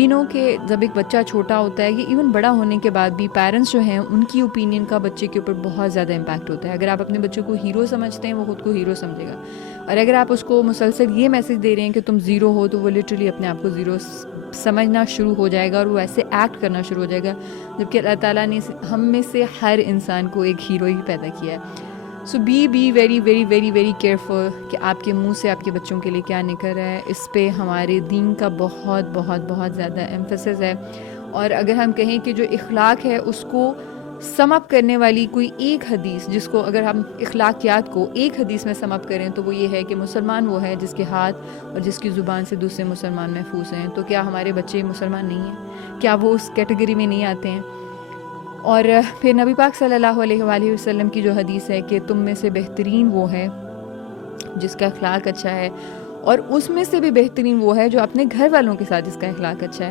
نو کہ جب ایک بچہ چھوٹا ہوتا ہے یا ایون بڑا ہونے کے بعد بھی پیرنٹس جو ہیں ان کی اوپینین کا بچے کے اوپر بہت زیادہ امپیکٹ ہوتا ہے. اگر آپ اپنے بچے کو ہیرو سمجھتے ہیں وہ خود کو ہیرو سمجھے گا, اور اگر آپ اس کو مسلسل یہ میسج دے رہے ہیں کہ تم زیرو ہو تو وہ لٹرلی اپنے آپ کو زیرو سمجھنا شروع ہو جائے گا اور وہ ایسے ایکٹ کرنا شروع ہو جائے گا, جبکہ اللہ تعالیٰ نے ہم میں سے ہر انسان کو ایک ہیرو ہی پیدا کیا ہے. So be very very very very careful کہ آپ کے منہ سے آپ کے بچوں کے لیے کیا نکل رہا ہے. اس پہ ہمارے دین کا بہت بہت بہت زیادہ ایمفسس ہے. اور اگر ہم کہیں کہ جو اخلاق ہے اس کو سم اپ کرنے والی کوئی ایک حدیث, جس کو اگر ہم اخلاقیات کو ایک حدیث میں سم اپ کریں تو وہ یہ ہے کہ مسلمان وہ ہے جس کے ہاتھ اور جس کی زبان سے دوسرے مسلمان محفوظ ہیں. تو کیا ہمارے بچے مسلمان نہیں ہیں؟ کیا وہ اس کیٹیگری میں نہیں آتے ہیں؟ اور پھر نبی پاک صلی اللہ علیہ وآلہ وسلم کی جو حدیث ہے کہ تم میں سے بہترین وہ ہے جس کا اخلاق اچھا ہے, اور اس میں سے بھی بہترین وہ ہے جو اپنے گھر والوں کے ساتھ جس کا اخلاق اچھا ہے.